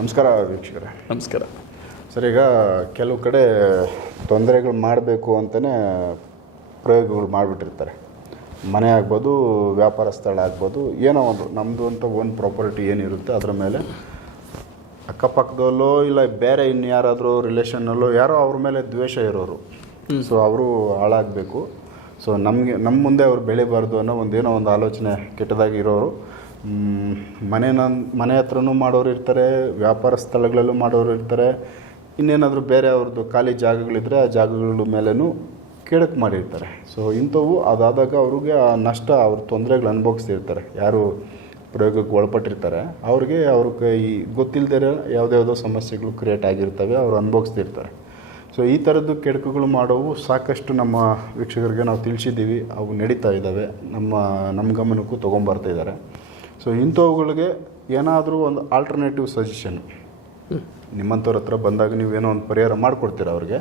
ನಮಸ್ಕಾರ ವೀಕ್ಷಕರೇ. ನಮಸ್ಕಾರ. ಸರ್ ಈಗ ಕೆಲವು ಕಡೆ ತೊಂದರೆಗಳು ಮಾಡಬೇಕು ಅಂತಲೇ ಪ್ರಯೋಗಗಳು ಮಾಡಿಬಿಟ್ಟಿರ್ತಾರೆ. ಮನೆ ಆಗ್ಬೋದು ವ್ಯಾಪಾರ ಸ್ಥಳ ಆಗ್ಬೋದು ಏನೋ ಒಂದು ನಮ್ಮದು ಅಂತ ಒಂದು ಪ್ರಾಪರ್ಟಿ ಏನಿರುತ್ತೆ ಅದರ ಮೇಲೆ ಅಕ್ಕಪಕ್ಕದಲ್ಲೋ ಇಲ್ಲ ಬೇರೆ ಇನ್ಯಾರಾದರೂ ರಿಲೇಷನ್ನಲ್ಲೋ ಯಾರೋ ಅವ್ರ ಮೇಲೆ ದ್ವೇಷ ಇರೋರು. ಸೊ ಅವರು ಹಾಳಾಗಬೇಕು. ಸೊ ನಮಗೆ ನಮ್ಮ ಮುಂದೆ ಅವ್ರು ಬೆಳಿಬಾರ್ದು ಅನ್ನೋ ಒಂದೇನೋ ಒಂದು ಆಲೋಚನೆ ಕೆಟ್ಟದಾಗಿ ಇರೋರು. ಮ್, ಮನೆನ ಮನೆ ಹತ್ರನೂ ಮಾಡೋರು ಇರ್ತಾರೆ ವ್ಯಾಪಾರ ಸ್ಥಳಗಳಲ್ಲೂ ಮಾಡೋರು ಇರ್ತಾರೆ. ಇನ್ನೇನಾದರೂ ಬೇರೆ ಅವ್ರದ್ದು ಖಾಲಿ ಜಾಗಗಳಿದ್ರೆ ಆ ಜಾಗಗಳ ಮೇಲೂ ಕೆಡಕ್ಕೆ ಮಾಡಿರ್ತಾರೆ. ಸೊ ಇಂಥವು ಅದಾದಾಗ ಅವ್ರಿಗೆ ಆ ನಷ್ಟ ಅವ್ರ ತೊಂದರೆಗಳು ಅನುಭವಿಸ್ತಿರ್ತಾರೆ. ಯಾರು ಪ್ರಯೋಗಕ್ಕೆ ಒಳಪಟ್ಟಿರ್ತಾರೆ ಅವ್ರಿಗೆ ಅವ್ರಿಗೆ ಈ ಗೊತ್ತಿಲ್ಲದೆ ಯಾವುದ್ಯಾವುದೋ ಸಮಸ್ಯೆಗಳು ಕ್ರಿಯೇಟ್ ಆಗಿರ್ತವೆ ಅವ್ರು ಅನುಭವಿಸ್ತಿರ್ತಾರೆ. ಸೊ ಈ ಥರದ್ದು ಕೆಡಕುಗಳು ಮಾಡೋವು ಸಾಕಷ್ಟು ನಮ್ಮ ವೀಕ್ಷಕರಿಗೆ ನಾವು ತಿಳಿಸಿದ್ದೀವಿ. ಅವು ನಡೀತಾ ಇದ್ದಾವೆ. ನಮ್ಮ ನಮ್ಮ ಗಮನಕ್ಕೂ ತೊಗೊಂಬರ್ತಾ ಇದ್ದಾರೆ. ಸೊ ಇಂಥವುಗಳಿಗೆ ಏನಾದರೂ ಒಂದು ಆಲ್ಟರ್ನೇಟಿವ್ ಸಜೆಷನ್ ನಿಮ್ಮಂಥವ್ರ ಹತ್ರ ಬಂದಾಗ ನೀವೇನೋ ಒಂದು ಪರಿಹಾರ ಮಾಡಿಕೊಡ್ತೀರ ಅವ್ರಿಗೆ?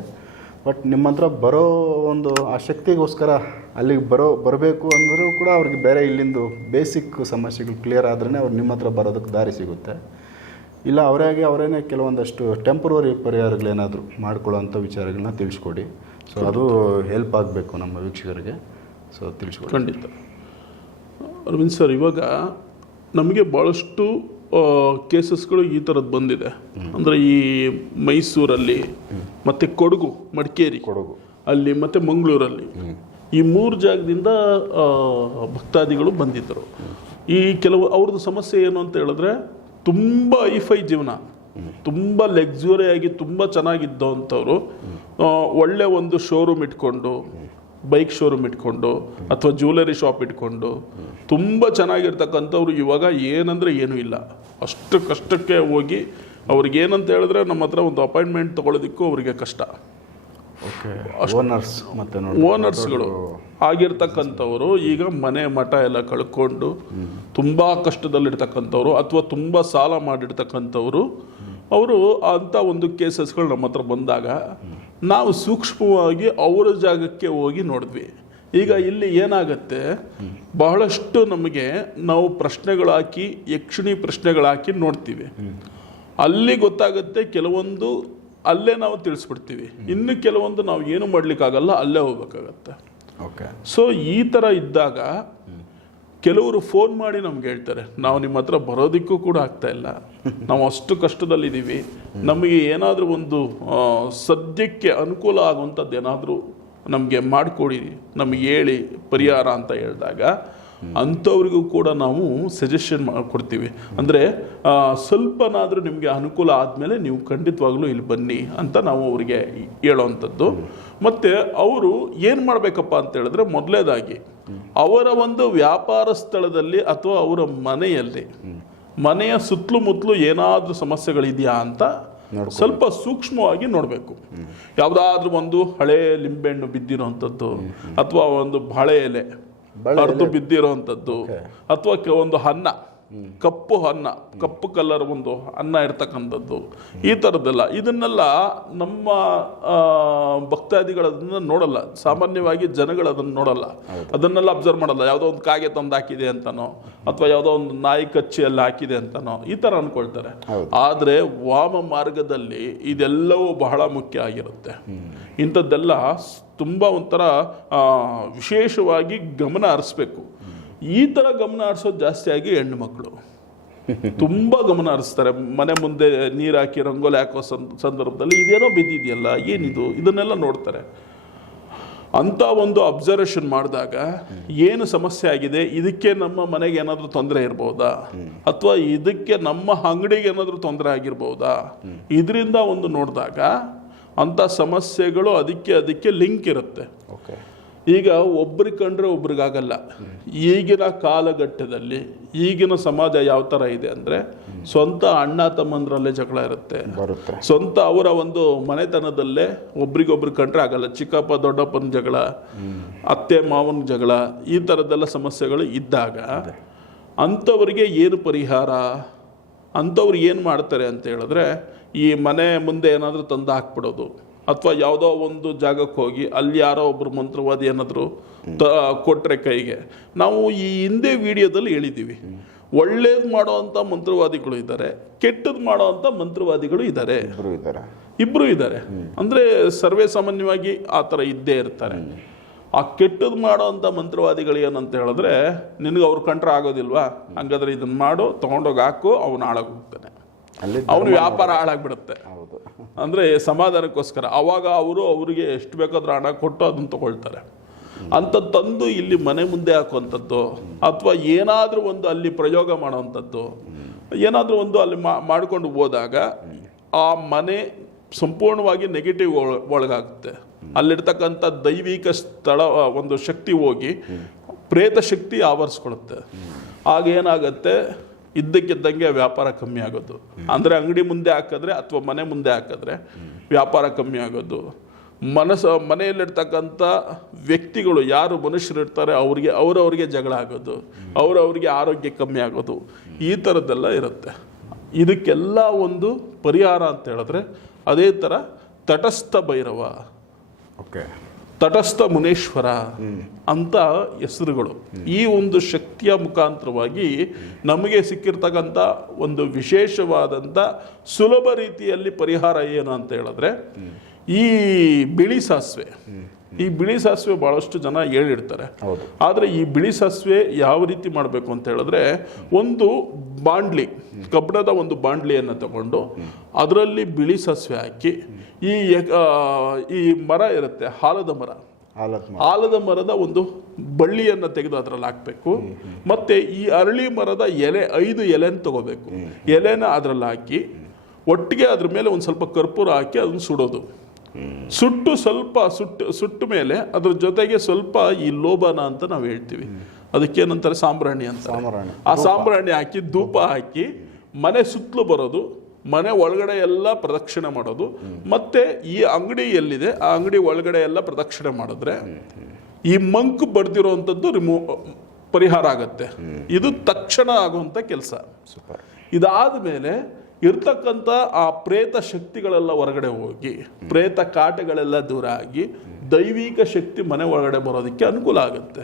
ಬಟ್ ನಿಮ್ಮ ಹತ್ರ ಬರೋ ಒಂದು ಆ ಶಕ್ತಿಗೋಸ್ಕರ ಅಲ್ಲಿಗೆ ಬರೋ, ಬರಬೇಕು ಅಂದರೂ ಕೂಡ ಅವ್ರಿಗೆ ಬೇರೆ ಇಲ್ಲಿಂದು ಬೇಸಿಕ್ ಸಮಸ್ಯೆಗಳು ಕ್ಲಿಯರ್ ಆದ್ರೇ ಅವ್ರು ನಿಮ್ಮ ಹತ್ರ ಬರೋದಕ್ಕೆ ದಾರಿ ಸಿಗುತ್ತೆ. ಇಲ್ಲ ಅವರಾಗೆ ಅವರೇನೆ ಕೆಲವೊಂದಷ್ಟು ಟೆಂಪ್ರವರಿ ಪರಿಹಾರಗಳೇನಾದರೂ ಮಾಡ್ಕೊಳ್ಳೋಂಥ ವಿಚಾರಗಳನ್ನ ತಿಳಿಸ್ಕೊಡಿ. ಸೊ ಅದು ಹೆಲ್ಪ್ ಆಗಬೇಕು ನಮ್ಮ ವೀಕ್ಷಕರಿಗೆ. ಸೊ ತಿಳಿಸ್ಕೊಡಿ. ಖಂಡಿತ. ಅರವಿಂದ್ ಸರ್, ಇವಾಗ ನಮಗೆ ಭಾಳಷ್ಟು ಕೇಸಸ್ಗಳು ಈ ಥರದ್ದು ಬಂದಿದೆ. ಅಂದರೆ ಈ ಮೈಸೂರಲ್ಲಿ ಮತ್ತು ಕೊಡಗು ಮಡಿಕೇರಿ ಕೊಡಗು. ಅಲ್ಲಿ ಮತ್ತು ಮಂಗಳೂರಲ್ಲಿ. ಈ ಮೂರು ಜಾಗದಿಂದ ಭಕ್ತಾದಿಗಳು ಬಂದಿದ್ದರು. ಈ ಕೆಲವು ಅವ್ರದ್ದು ಸಮಸ್ಯೆ ಏನು ಅಂತ ಹೇಳಿದ್ರೆ ತುಂಬ ಐಫೈ ಜೀವನ. ತುಂಬ ಲಕ್ಸುರಿ ಆಗಿ ತುಂಬ ಚೆನ್ನಾಗಿದ್ದವಂಥವ್ರು. ಆ, ಒಳ್ಳೆ ಒಂದು ಶೋರೂಮ್ ಇಟ್ಕೊಂಡು ಬೈಕ್ ಶೋರೂಮ್ ಇಟ್ಕೊಂಡು ಅಥವಾ ಜ್ಯುವೆಲರಿ ಶಾಪ್ ಇಟ್ಕೊಂಡು ತುಂಬ ಚೆನ್ನಾಗಿರ್ತಕ್ಕಂಥವ್ರು ಇವಾಗ ಏನಂದರೆ ಏನೂ ಇಲ್ಲ. ಅಷ್ಟು ಕಷ್ಟಕ್ಕೆ ಹೋಗಿ ಅವ್ರಿಗೆ ಏನಂತ ಹೇಳಿದ್ರೆ ನಮ್ಮ ಹತ್ರ ಒಂದು ಅಪಾಯಿಂಟ್ಮೆಂಟ್ ತಗೊಳ್ಳೋದಕ್ಕೂ ಅವರಿಗೆ ಕಷ್ಟ. ಓಕೆ. ಓನರ್ಸ್ ಮತ್ತು ಓನರ್ಸ್ಗಳು. ಆಗಿರ್ತಕ್ಕಂಥವ್ರು ಈಗ ಮನೆ ಮಠ ಎಲ್ಲ ಕಳ್ಕೊಂಡು ತುಂಬ ಕಷ್ಟದಲ್ಲಿರ್ತಕ್ಕಂಥವ್ರು ಅಥವಾ ತುಂಬ ಸಾಲ ಮಾಡಿರ್ತಕ್ಕಂಥವ್ರು ಅವರು ಅಂಥ ಒಂದು ಕೇಸಸ್ಗಳು ನಮ್ಮ ಹತ್ರ ಬಂದಾಗ ನಾವು ಸೂಕ್ಷ್ಮವಾಗಿ ಅವರ ಜಾಗಕ್ಕೆ ಹೋಗಿ ನೋಡಿದ್ವಿ. ಈಗ ಇಲ್ಲಿ ಏನಾಗುತ್ತೆ? ಬಹಳಷ್ಟು ನಮಗೆ ನಾವು ಪ್ರಶ್ನೆಗಳಾಕಿ ಯಕ್ಷಿಣಿ ಪ್ರಶ್ನೆಗಳಾಕಿ ನೋಡ್ತೀವಿ. ಅಲ್ಲಿ ಗೊತ್ತಾಗುತ್ತೆ ಕೆಲವೊಂದು ಅಲ್ಲೇ ನಾವು ತಿಳಿಸ್ಬಿಡ್ತೀವಿ. ಇನ್ನು ಕೆಲವೊಂದು ನಾವು ಏನು ಮಾಡ್ಲಿಕ್ಕಾಗಲ್ಲ ಅಲ್ಲೇ ಹೋಗ್ಬೇಕಾಗತ್ತೆ. ಓಕೆ ಸೊ ಈ ಥರ ಇದ್ದಾಗ ಕೆಲವರು ಫೋನ್ ಮಾಡಿ ನಮ್ಗೆ ಹೇಳ್ತಾರೆ, ನಾವು ನಿಮ್ಮ ಹತ್ರ ಬರೋದಕ್ಕೂ ಕೂಡ ಆಗ್ತಾ ಇಲ್ಲ. ನಾವು ಅಷ್ಟು ಕಷ್ಟದಲ್ಲಿದ್ದೀವಿ. ನಮಗೆ ಏನಾದರೂ ಒಂದು ಸದ್ಯಕ್ಕೆ ಅನುಕೂಲ ಆಗುವಂಥದ್ದು ಏನಾದರೂ ನಮಗೆ ಮಾಡಿಕೊಡಿ, ನಮಗೆ ಹೇಳಿ ಪರಿಹಾರ ಅಂತ ಹೇಳಿದಾಗ, ಅಂಥವ್ರಿಗೂ ಕೂಡ ನಾವು ಸಜೆಷನ್ ಕೊಡ್ತೀವಿ. ಅಂದರೆ ಸ್ವಲ್ಪನಾದರೂ ನಿಮಗೆ ಅನುಕೂಲ ಆದಮೇಲೆ ನೀವು ಖಂಡಿತವಾಗ್ಲೂ ಇಲ್ಲಿ ಬನ್ನಿ ಅಂತ ನಾವು ಅವರಿಗೆ ಹೇಳೋವಂಥದ್ದು. ಮತ್ತು ಅವರು ಏನು ಮಾಡಬೇಕಪ್ಪ ಅಂತ ಹೇಳಿದ್ರೆ, ಮೊದಲೇದಾಗಿ ಅವರ ಒಂದು ವ್ಯಾಪಾರ ಸ್ಥಳದಲ್ಲಿ ಅಥವಾ ಅವರ ಮನೆಯಲ್ಲಿ ಮನೆಯ ಸುತ್ತಲೂ ಮುತ್ತಲು ಏನಾದರೂ ಸಮಸ್ಯೆಗಳಿದೆಯಾ ಅಂತ ಸ್ವಲ್ಪ ಸೂಕ್ಷ್ಮವಾಗಿ ನೋಡಬೇಕು. ಯಾವುದಾದ್ರೂ ಒಂದು ಹಳೆ ಲಿಂಬೆಹಣ್ಣು ಬಿದ್ದಿರೋಂಥದ್ದು ಅಥವಾ ಒಂದು ಬಾಳೆ ಎಲೆ ಹರಿದು ಬಿದ್ದಿರೋವಂಥದ್ದು ಅಥವಾ ಒಂದು ಅನ್ನ. ಕಪ್ಪು ಅನ್ನ ಕಪ್ಪು ಕಲರ್ ಒಂದು ಅನ್ನ ಇರ್ತಕ್ಕಂಥದ್ದು. ಈ ಥರದ್ದೆಲ್ಲ ಇದನ್ನೆಲ್ಲ ನಮ್ಮ ಭಕ್ತಾದಿಗಳದನ್ನ ಭಕ್ತಾದಿಗಳು ಅದನ್ನ ನೋಡಲ್ಲ. ಸಾಮಾನ್ಯವಾಗಿ ಜನಗಳು ಅದನ್ನು ನೋಡಲ್ಲ. ಅದನ್ನೆಲ್ಲ ಅಬ್ಸರ್ವ್ ಮಾಡಲ್ಲ. ಯಾವುದೋ ಒಂದು ಕಾಗೆ ತಂದು ಹಾಕಿದೆ ಅಂತನೋ ಅಥವಾ ಯಾವುದೋ ಒಂದು ನಾಯಿ ಕಚ್ಚಿಯಲ್ಲಿ ಹಾಕಿದೆ ಅಂತನೋ ಈ ಥರ ಅನ್ಕೊಳ್ತಾರೆ. ಆದರೆ ವಾಮ ಮಾರ್ಗದಲ್ಲಿ ಇದೆಲ್ಲವೂ ಬಹಳ ಮುಖ್ಯ ಆಗಿರುತ್ತೆ. ಇಂಥದ್ದೆಲ್ಲ ತುಂಬ ಒಂಥರ ವಿಶೇಷವಾಗಿ ಗಮನ ಹರಿಸ್ಬೇಕು. ಈ ಥರ ಗಮನ ಹರಿಸೋದು ಜಾಸ್ತಿಯಾಗಿ ಹೆಣ್ಣು ಮಕ್ಕಳು. ತುಂಬ ಗಮನ ಹರಿಸ್ತಾರೆ. ಮನೆ ಮುಂದೆ ನೀರು ಹಾಕಿ ರಂಗೋಲಿ ಹಾಕೋ ಸಂದ್- ಸಂದರ್ಭದಲ್ಲಿ ಇದೇನೋ ಬಿದ್ದಿದೆಯಲ್ಲ, ಏನಿದು? ಇದನ್ನೆಲ್ಲ ನೋಡ್ತಾರೆ. ಅಂಥ ಒಂದು ಅಬ್ಸರ್ವೇಷನ್ ಮಾಡಿದಾಗ ಏನು ಸಮಸ್ಯೆ ಆಗಿದೆ? ಇದಕ್ಕೆ ನಮ್ಮ ಮನೆಗೆ ಏನಾದರೂ ತೊಂದರೆ ಇರ್ಬೋದಾ? ಅಥವಾ ಇದಕ್ಕೆ ನಮ್ಮ ಅಂಗಡಿಗೆ ಏನಾದರೂ ತೊಂದರೆ ಆಗಿರ್ಬೋದಾ? ಇದರಿಂದ ಒಂದು ನೋಡಿದಾಗ ಅಂಥ ಸಮಸ್ಯೆಗಳು ಅದಕ್ಕೆ ಅದಕ್ಕೆ ಲಿಂಕ್ ಇರುತ್ತೆ. ಓಕೆ ಈಗ ಒಬ್ರಿಗೆ ಕಂಡ್ರೆ ಒಬ್ರಿಗಾಗಲ್ಲ. ಈಗಿನ ಕಾಲಘಟ್ಟದಲ್ಲಿ ಈಗಿನ ಸಮಾಜ ಯಾವ ಥರ ಇದೆ ಅಂದರೆ ಸ್ವಂತ ಅಣ್ಣ ತಮ್ಮಂದ್ರಲ್ಲೇ ಜಗಳ ಇರುತ್ತೆ. ಸ್ವಂತ ಅವರ ಒಂದು ಮನೆತನದಲ್ಲೇ ಒಬ್ರಿಗೊಬ್ರು ಕಂಡ್ರೆ ಆಗಲ್ಲ. ಚಿಕ್ಕಪ್ಪ ದೊಡ್ಡಪ್ಪನ ಜಗಳ ಅತ್ತೆ ಮಾವನ ಜಗಳ ಈ ಥರದ್ದೆಲ್ಲ ಸಮಸ್ಯೆಗಳು ಇದ್ದಾಗ ಅಂಥವ್ರಿಗೆ ಏನು ಪರಿಹಾರ? ಅಂಥವ್ರು ಏನು ಮಾಡ್ತಾರೆ ಅಂತ ಹೇಳಿದ್ರೆ ಈ ಮನೆ ಮುಂದೆ ಏನಾದರೂ ತಂದು ಹಾಕ್ಬಿಡೋದು. ಅಥವಾ ಯಾವುದೋ ಒಂದು ಜಾಗಕ್ಕೆ ಹೋಗಿ ಅಲ್ಲಿ ಯಾರೋ ಒಬ್ಬರು ಮಂತ್ರವಾದಿ ಏನಾದರೂ ತ ಕೊಟ್ಟರೆ ಕೈಗೆ. ನಾವು ಈ ಹಿಂದೆ ವಿಡಿಯೋದಲ್ಲಿ ಹೇಳಿದ್ದೀವಿ. ಒಳ್ಳೇದು ಮಾಡೋವಂಥ ಮಂತ್ರವಾದಿಗಳು ಇದ್ದಾರೆ ಕೆಟ್ಟದ್ದು ಮಾಡೋವಂಥ ಮಂತ್ರವಾದಿಗಳು ಇದ್ದಾರೆ. ಇಬ್ಬರು ಇದ್ದಾರೆ. ಇಬ್ರು ಇದ್ದಾರೆ. ಅಂದ್ರೆ ಸರ್ವೇ ಸಾಮಾನ್ಯವಾಗಿ ಆ ಥರ ಇದ್ದೇ ಇರ್ತಾರೆ. ಆ ಕೆಟ್ಟದ್ದು ಮಾಡೋವಂಥ ಮಂತ್ರವಾದಿಗಳು ಏನಂತ ಹೇಳಿದ್ರೆ ನಿನಗೆ ಅವ್ರು ಕಂಟ್ರ ಆಗೋದಿಲ್ವಾ? ಹಂಗಾದ್ರೆ ಇದನ್ನು ಮಾಡು ತೊಗೊಂಡೋಗಿ ಹಾಕು ಅವನು ಹಾಳಾಗಿ ಹೋಗ್ತಾನೆ. ಅಲ್ಲಿ ಅವನು ವ್ಯಾಪಾರ ಹಾಳಾಗ್ಬಿಡುತ್ತೆ. ಹೌದು. ಅಂದ್ರೆ ಸಮಾಧಾನಕ್ಕೋಸ್ಕರ. ಆವಾಗ ಅವರು ಅವರಿಗೆ ಎಷ್ಟು ಬೇಕಾದರೂ ಹಣ ಕೊಟ್ಟು ಅದನ್ನು ತಗೊಳ್ತಾರೆ. ಅಂತ ತಂದು ಇಲ್ಲಿ ಮನೆ ಮುಂದೆ ಹಾಕುವಂಥದ್ದು, ಅಥವಾ ಏನಾದರೂ ಒಂದು ಅಲ್ಲಿ ಪ್ರಯೋಗ ಮಾಡುವಂಥದ್ದು, ಏನಾದರೂ ಒಂದು ಅಲ್ಲಿ ಮಾಡಿಕೊಂಡು ಹೋದಾಗ ಆ ಮನೆ ಸಂಪೂರ್ಣವಾಗಿ ನೆಗೆಟಿವ್ ಒಳಗಾಗುತ್ತೆ. ಅಲ್ಲಿರ್ತಕ್ಕಂಥ ದೈವಿಕ ಸ್ಥಳ, ಒಂದು ಶಕ್ತಿ ಹೋಗಿ ಪ್ರೇತ ಶಕ್ತಿ ಆವರಿಸ್ಕೊಳುತ್ತೆ. ಆಗ ಏನಾಗುತ್ತೆ? ಇದ್ದಕ್ಕಿದ್ದಂಗೆ ವ್ಯಾಪಾರ ಕಮ್ಮಿ ಆಗೋದು. ಅಂದರೆ ಅಂಗಡಿ ಮುಂದೆ ಹಾಕಿದ್ರೆ ಅಥವಾ ಮನೆ ಮುಂದೆ ಹಾಕಿದ್ರೆ ವ್ಯಾಪಾರ ಕಮ್ಮಿ ಆಗೋದು. ಮನಸ್ಸು ಮನೆಯಲ್ಲಿರ್ತಕ್ಕಂಥ ವ್ಯಕ್ತಿಗಳು ಯಾರು ಮನುಷ್ಯರು ಇರ್ತಾರೆ ಅವ್ರಿಗೆ, ಅವರವ್ರಿಗೆ ಜಗಳ ಆಗೋದು. ಅವರವ್ರಿಗೆ ಆರೋಗ್ಯ ಕಮ್ಮಿ ಆಗೋದು. ಈ ಥರದ್ದೆಲ್ಲ ಇರುತ್ತೆ. ಇದಕ್ಕೆಲ್ಲ ಒಂದು ಪರಿಹಾರ ಅಂತ ಹೇಳಿದ್ರೆ ಅದೇ ಥರ ತಟಸ್ಥ ಭೈರವ. ಓಕೆ. ತಟಸ್ಥ ಮುನೇಶ್ವರ ಅಂತ ಹೆಸರುಗಳು. ಈ ಒಂದು ಶಕ್ತಿಯ ಮುಖಾಂತರವಾಗಿ ನಮಗೆ ಸಿಕ್ಕಿರ್ತಕ್ಕಂಥ ಒಂದು ವಿಶೇಷವಾದಂಥ ಸುಲಭ ರೀತಿಯಲ್ಲಿ ಪರಿಹಾರ ಏನು ಅಂತ ಹೇಳಿದ್ರೆ, ಈ ಬಿಳಿ ಸಾಸಿವೆ ಈ ಬಿಳಿ ಸಾಸಿವೆ ಬಹಳಷ್ಟು ಜನ ಹೇಳಿಡ್ತಾರೆ ಆದರೆ ಈ ಬಿಳಿ ಸಾಸಿವೆ ಯಾವ ರೀತಿ ಮಾಡಬೇಕು ಅಂತ ಹೇಳಿದ್ರೆ ಒಂದು ಬಾಂಡ್ಲಿ ಕಬ್ಬಿಣದ ಒಂದು ಬಾಂಡ್ಲಿಯನ್ನು ತಗೊಂಡು ಅದರಲ್ಲಿ ಬಿಳಿ ಸಾಸಿವೆ ಹಾಕಿ ಈ ಈ ಮರ ಇರುತ್ತೆ ಹಾಲದ ಮರ. ಆಲದ ಮರದ ಒಂದು ಬಳ್ಳಿಯನ್ನು ತೆಗೆದು ಅದರಲ್ಲಿ ಹಾಕಬೇಕು. ಮತ್ತೆ ಈ ಅರಳಿ ಮರದ ಎಲೆ ಐದು ಎಲೆನ ತಗೋಬೇಕು. ಎಲೆನ ಅದರಲ್ಲಿ ಹಾಕಿ ಒಟ್ಟಿಗೆ ಅದ್ರ ಮೇಲೆ ಒಂದು ಸ್ವಲ್ಪ ಕರ್ಪೂರ ಹಾಕಿ ಅದನ್ನ ಸುಡೋದು. ಸುಟ್ಟು ಸ್ವಲ್ಪ ಸುಟ್ಟು ಸುಟ್ಟ ಮೇಲೆ ಅದ್ರ ಜೊತೆಗೆ ಸ್ವಲ್ಪ ಈ ಲೋಬನ ಅಂತ ನಾವು ಹೇಳ್ತೀವಿ. ಅದಕ್ಕೇನಂತಾರೆ ಸಾಂಬ್ರಾಣಿ ಅಂತ. ಆ ಸಾಂಬ್ರಾಣಿ ಹಾಕಿ ಧೂಪ ಹಾಕಿ ಮನೆ ಸುತ್ತಲೂ ಬರೋದು ಮನೆ ಒಳಗಡೆ ಎಲ್ಲ ಪ್ರದಕ್ಷಿಣೆ ಮಾಡೋದು. ಮತ್ತೆ ಈ ಅಂಗಡಿ ಎಲ್ಲಿದೆ? ಆ ಅಂಗಡಿ ಒಳಗಡೆ ಎಲ್ಲ ಪ್ರದಕ್ಷಿಣೆ ಮಾಡಿದ್ರೆ ಈ ಮಂಕು ಬಡ್ದಿರೋವಂಥದ್ದು ರಿಮೂ ಪರಿಹಾರ ಆಗತ್ತೆ. ಇದು ತಕ್ಷಣ ಆಗುವಂಥ ಕೆಲಸ. ಇದಾದ ಮೇಲೆ ಇರ್ತಕ್ಕಂಥ ಆ ಪ್ರೇತ ಶಕ್ತಿಗಳೆಲ್ಲ ಹೊರಗಡೆ ಹೋಗಿ, ಪ್ರೇತ ಕಾಟಗಳೆಲ್ಲ ದೂರ ಆಗಿ ದೈವಿಕ ಶಕ್ತಿ ಮನೆ ಒಳಗಡೆ ಬರೋದಕ್ಕೆ ಅನುಕೂಲ ಆಗುತ್ತೆ.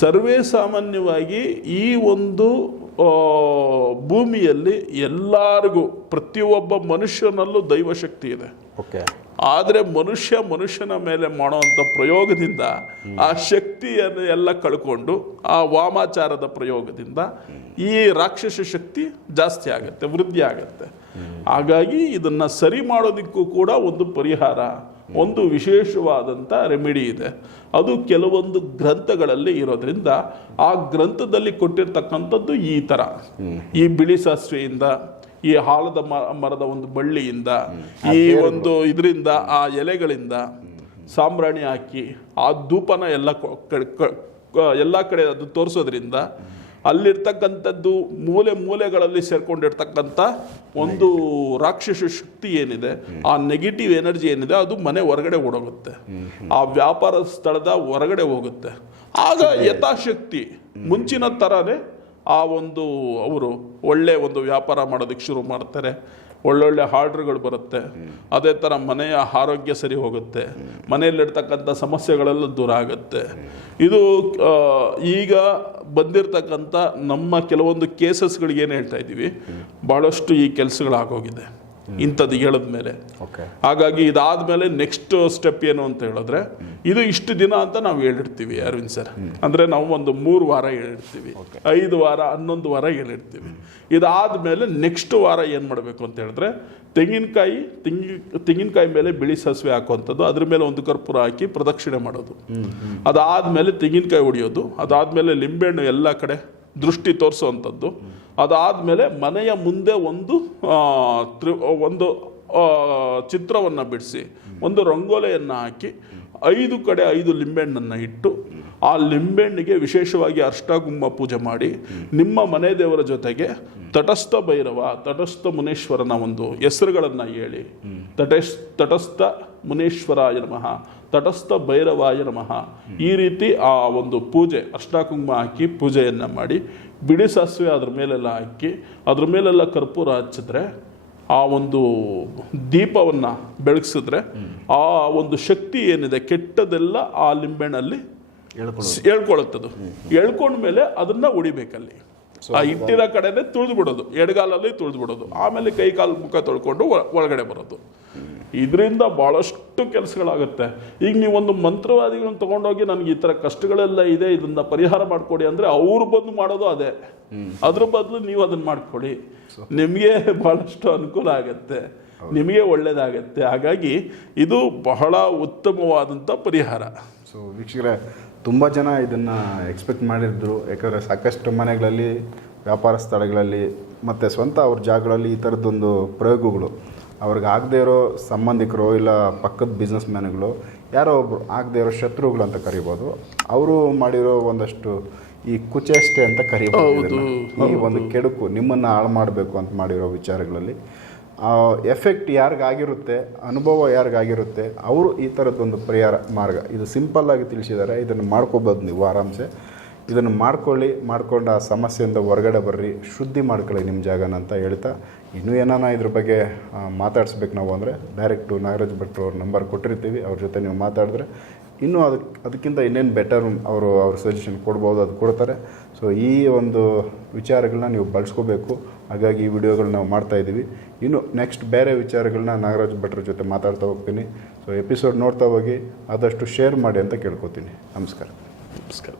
ಸರ್ವೇ ಸಾಮಾನ್ಯವಾಗಿ ಈ ಒಂದು ಭೂಮಿಯಲ್ಲಿ ಎಲ್ಲರಿಗೂ ಪ್ರತಿಯೊಬ್ಬ ಮನುಷ್ಯನಲ್ಲೂ ದೈವಶಕ್ತಿ ಇದೆ. ಓಕೆ ಆದರೆ ಮನುಷ್ಯ ಮನುಷ್ಯನ ಮೇಲೆ ಮಾಡುವಂಥ ಪ್ರಯೋಗದಿಂದ ಆ ಶಕ್ತಿಯನ್ನು ಎಲ್ಲ ಕಳ್ಕೊಂಡು ಆ ವಾಮಾಚಾರದ ಪ್ರಯೋಗದಿಂದ ಈ ರಾಕ್ಷಸ ಶಕ್ತಿ ಜಾಸ್ತಿ ಆಗುತ್ತೆ ವೃದ್ಧಿ ಆಗುತ್ತೆ. ಹಾಗಾಗಿ ಇದನ್ನು ಸರಿ ಮಾಡೋದಕ್ಕೂ ಕೂಡ ಒಂದು ಪರಿಹಾರ. ಒಂದು ವಿಶೇಷವಾದಂಥ ರೆಮಿಡಿ ಇದೆ. ಅದು ಕೆಲವೊಂದು ಗ್ರಂಥಗಳಲ್ಲಿ ಇರೋದ್ರಿಂದ ಆ ಗ್ರಂಥದಲ್ಲಿ ಕೊಟ್ಟಿರ್ತಕ್ಕಂಥದ್ದು ಈ ಥರ ಈ ಬಿಳಿ ಸಾಸಿವೆಯಿಂದ ಈ ಹಾಲದ ಮರದ ಒಂದು ಬಳ್ಳಿಯಿಂದ, ಈ ಒಂದು ಇದರಿಂದ, ಆ ಎಲೆಗಳಿಂದ ಸಾಂಬ್ರಾಣಿ ಹಾಕಿ, ಆ ಧೂಪನ ಎಲ್ಲ ಎಲ್ಲ ಕಡೆ ಅದು ತೋರಿಸೋದ್ರಿಂದ ಅಲ್ಲಿರ್ತಕ್ಕಂಥದ್ದು ಮೂಲೆ ಮೂಲೆಗಳಲ್ಲಿ ಸೇರ್ಕೊಂಡಿರ್ತಕ್ಕಂಥ ಒಂದು ರಾಕ್ಷಸ ಶಕ್ತಿ ಏನಿದೆ ಆ ನೆಗೆಟಿವ್ ಎನರ್ಜಿ ಏನಿದೆ ಅದು ಮನೆ ಹೊರಗಡೆ ಓಡೋಗುತ್ತೆ. ಆ ವ್ಯಾಪಾರ ಸ್ಥಳದ ಹೊರಗಡೆ ಹೋಗುತ್ತೆ. ಆಗ ಯಥಾಶಕ್ತಿ ಮುಂಚಿನ ಥರನೇ ಆ ಒಂದು ಅವರು ಒಳ್ಳೆ ಒಂದು ವ್ಯಾಪಾರ ಮಾಡೋದಕ್ಕೆ ಶುರು ಮಾಡ್ತಾರೆ. ಒಳ್ಳೊಳ್ಳೆ ಆರ್ಡ್ರ್ಗಳು ಬರುತ್ತೆ. ಅದೇ ಥರ ಮನೆಯ ಆರೋಗ್ಯ ಸರಿ ಹೋಗುತ್ತೆ. ಮನೆಯಲ್ಲಿರ್ತಕ್ಕಂಥ ಸಮಸ್ಯೆಗಳೆಲ್ಲ ದೂರ ಆಗುತ್ತೆ. ಇದು ಈಗ ಬಂದಿರತಕ್ಕಂಥ ನಮ್ಮ ಕೆಲವೊಂದು ಕೇಸಸ್ಗಳಿಗೆ ಏನು ಹೇಳ್ತಾ ಇದ್ದೀವಿ? ಭಾಳಷ್ಟು ಈ ಕೆಲಸಗಳಾಗೋಗಿದೆ. ಇಂಥದ್ದು ಹೇಳಿದ ಮೇಲೆ. ಹಾಗಾಗಿ ಇದಾದ್ಮೇಲೆ ನೆಕ್ಸ್ಟ್ ಸ್ಟೆಪ್ ಏನು ಅಂತ ಹೇಳಿದ್ರೆ ಇದು ಇಷ್ಟು ದಿನ ಅಂತ ನಾವು ಹೇಳಿರ್ತೀವಿ ಅರವಿಂದ್ ಸರ್. ಅಂದ್ರೆ ನಾವು ಒಂದು ಮೂರು ವಾರ ಹೇಳಿರ್ತೀವಿ ಐದು ವಾರ ಹನ್ನೊಂದು ವಾರ ಹೇಳಿರ್ತೀವಿ. ಇದಾದ್ಮೇಲೆ ನೆಕ್ಸ್ಟ್ ವಾರ ಏನು ಮಾಡಬೇಕು ಅಂತ ಹೇಳಿದ್ರೆ ತೆಂಗಿನಕಾಯಿ ತೆಂಗಿ ತೆಂಗಿನಕಾಯಿ ಮೇಲೆ ಬಿಳಿ ಸಾಸಿವೆ ಹಾಕುವಂಥದ್ದು ಅದ್ರ ಮೇಲೆ ಒಂದು ಕರ್ಪೂರ ಹಾಕಿ ಪ್ರದಕ್ಷಿಣೆ ಮಾಡೋದು. ಅದಾದ್ಮೇಲೆ ತೆಂಗಿನಕಾಯಿ ಹೊಡಿಯೋದು ಅದಾದ್ಮೇಲೆ ಲಿಂಬೆಹಣ್ಣು ಎಲ್ಲ ಕಡೆ ದೃಷ್ಟಿ ತೋರಿಸುವಂಥದ್ದು. ಅದಾದಮೇಲೆ ಮನೆಯ ಮುಂದೆ ಒಂದು ತ್ರಿ, ಒಂದು ಚಿತ್ರವನ್ನು ಬಿಡಿಸಿ, ಒಂದು ರಂಗೋಲೆಯನ್ನು ಹಾಕಿ, ಐದು ಕಡೆ ಐದು ಲಿಂಬೆಹಣ್ಣನ್ನು ಇಟ್ಟು, ಆ ಲಿಂಬೆಹಣ್ಣಿಗೆ ವಿಶೇಷವಾಗಿ ಅಷ್ಟಗುಮ್ಮ ಪೂಜೆ ಮಾಡಿ, ನಿಮ್ಮ ಮನೆ ದೇವರ ಜೊತೆಗೆ ತಟಸ್ಥ ಭೈರವ, ತಟಸ್ಥ ಮುನೇಶ್ವರನ ಒಂದು ಹೆಸರುಗಳನ್ನು ಹೇಳಿ, ತಟಸ್, ತಟಸ್ಥ ಮುನೇಶ್ವರ ನಮಃ ತಟಸ್ಥ ಭೈರವಾಯ ನಮಃ. ಈ ರೀತಿ ಆ ಒಂದು ಪೂಜೆ ಅಷ್ಟಾಕುಂಕುಮ ಹಾಕಿ ಪೂಜೆಯನ್ನು ಮಾಡಿ ಬಿಳಿ ಸಾಸಿವೆ ಅದ್ರ ಮೇಲೆಲ್ಲ ಹಾಕಿ ಅದ್ರ ಮೇಲೆಲ್ಲ ಕರ್ಪೂರ ಹಚ್ಚಿದ್ರೆ ಆ ಒಂದು ದೀಪವನ್ನು ಬೆಳಗಿಸಿದ್ರೆ ಆ ಒಂದು ಶಕ್ತಿ ಏನಿದೆ ಕೆಟ್ಟದೆಲ್ಲ ಆ ಲಿಂಬೆಣ್ಣಲ್ಲಿ ಎಳ್ಕೊಳ್ಳುತ್ತದು ಎಳ್ಕೊಂಡ್ಮೇಲೆ ಅದನ್ನ ಉಡಿಬೇಕಲ್ಲಿ. ಆ ಇಟ್ಟಿರೋ ಕಡೆನೆ ತುಳಿದು ಬಿಡೋದು ಎಡಗಾಲಲ್ಲಿ ತುಳಿದು ಬಿಡೋದು ಆಮೇಲೆ ಕೈ ಕಾಲು ಮುಖ ತೊಳ್ಕೊಂಡು ಒಳಗಡೆ ಬರೋದು. ಇದರಿಂದ ಭಾಳಷ್ಟು ಕೆಲಸಗಳಾಗುತ್ತೆ. ಈಗ ನೀವೊಂದು ಮಂತ್ರವಾದಿಗಳನ್ನ ತಗೊಂಡೋಗಿ ನನಗೆ ಈ ಥರ ಕಷ್ಟಗಳೆಲ್ಲ ಇದೆ ಇದನ್ನ ಪರಿಹಾರ ಮಾಡಿಕೊಡಿ ಅಂದರೆ ಅವರು ಬಂದು ಮಾಡೋದು ಅದೇ. ಅದ್ರ ಬದಲು ನೀವು ಅದನ್ನು ಮಾಡಿಕೊಡಿ. ನಿಮಗೆ ಭಾಳಷ್ಟು ಅನುಕೂಲ ಆಗುತ್ತೆ. ನಿಮಗೆ ಒಳ್ಳೆಯದಾಗತ್ತೆ ಹಾಗಾಗಿ ಇದು ಬಹಳ ಉತ್ತಮವಾದಂಥ ಪರಿಹಾರ. ಸೊ ವೀಕ್ಷಕರೇ ತುಂಬ ಜನ ಇದನ್ನು ಎಕ್ಸ್ಪೆಕ್ಟ್ ಮಾಡಿದ್ರು. ಯಾಕಂದರೆ ಸಾಕಷ್ಟು ಮನೆಗಳಲ್ಲಿ ವ್ಯಾಪಾರ ಸ್ಥಳಗಳಲ್ಲಿ ಮತ್ತು ಸ್ವಂತ ಅವ್ರ ಜಾಗಗಳಲ್ಲಿ ಈ ಥರದ್ದೊಂದು ಪ್ರಯೋಗಗಳು. ಅವ್ರಿಗೆ ಆಗದೇ ಇರೋ ಸಂಬಂಧಿಕರು ಇಲ್ಲ ಪಕ್ಕದ ಬಿಸ್ನೆಸ್ ಮ್ಯಾನ್ಗಳು ಯಾರೋ ಒಬ್ರು ಆಗದೇ ಇರೋ ಶತ್ರುಗಳು ಅಂತ ಕರಿಬೋದು ಅವರು ಮಾಡಿರೋ ಒಂದಷ್ಟು ಈ ಕುಚೇಷ್ಟೆ ಅಂತ ಕರಿಬೋದು. ಈ ಒಂದು ಕೆಡುಕು ನಿಮ್ಮನ್ನು ಹಾಳು ಮಾಡಬೇಕು ಅಂತ ಮಾಡಿರೋ ವಿಚಾರಗಳಲ್ಲಿ. ಎಫೆಕ್ಟ್ ಯಾರಿಗಾಗಿರುತ್ತೆ ಅನುಭವ ಯಾರಿಗಾಗಿರುತ್ತೆ ಅವರು ಈ ಥರದ್ದೊಂದು ಪರಿಹಾರ ಮಾರ್ಗ. ಇದು ಸಿಂಪಲ್ಲಾಗಿ ತಿಳಿಸಿದ್ದಾರೆ ಇದನ್ನು ಮಾಡ್ಕೋಬೋದು ನೀವು ಆರಾಮ್ಸೆ. ಇದನ್ನು ಮಾಡ್ಕೊಳ್ಳಿ, ಮಾಡ್ಕೊಂಡು ಆ ಸಮಸ್ಯೆಯಿಂದ ಹೊರಗಡೆ ಬರ್ರಿ, ಶುದ್ಧಿ ಮಾಡ್ಕೊಳ್ಳಿ ನಿಮ್ಮ ಜಾಗನ ಅಂತ ಹೇಳ್ತಾ, ಇನ್ನೂ ಏನಾನ ಇದ್ರ ಬಗ್ಗೆ ಮಾತಾಡಿಸ್ಬೇಕು ನಾವು ಅಂದರೆ ಡೈರೆಕ್ಟು ನಾಗರಾಜ್ ಭಟ್ರು ಅವ್ರ ನಂಬರ್ ಕೊಟ್ಟಿರ್ತೀವಿ, ಅವ್ರ ಜೊತೆ ನೀವು ಮಾತಾಡಿದ್ರೆ ಇನ್ನೂ ಅದಕ್ಕೆ ಅದಕ್ಕಿಂತ ಇನ್ನೇನು ಬೆಟರ್ ಅವರು, ಅವ್ರ ಸಜೆಷನ್ ಕೊಡ್ಬೋದು, ಅದು ಕೊಡ್ತಾರೆ. ಸೊ ಈ ಒಂದು ವಿಚಾರಗಳನ್ನ ನೀವು ಬಳಸ್ಕೋಬೇಕು. ಹಾಗಾಗಿ ಈ ವಿಡಿಯೋಗಳನ್ನ ನಾವು ಮಾಡ್ತಾ ಇದ್ದೀವಿ. ಇನ್ನು ನೆಕ್ಸ್ಟ್ ಬೇರೆ ವಿಚಾರಗಳನ್ನ ನಾಗರಾಜ್ ಭಟ್ರ ಜೊತೆ ಮಾತಾಡ್ತಾ ಹೋಗ್ತೀನಿ. ಸೊ ಎಪಿಸೋಡ್ ನೋಡ್ತಾ ಹೋಗಿ, ಆದಷ್ಟು ಶೇರ್ ಮಾಡಿ ಅಂತ ಕೇಳ್ಕೊತೀನಿ. ನಮಸ್ಕಾರ. ನಮಸ್ಕಾರ.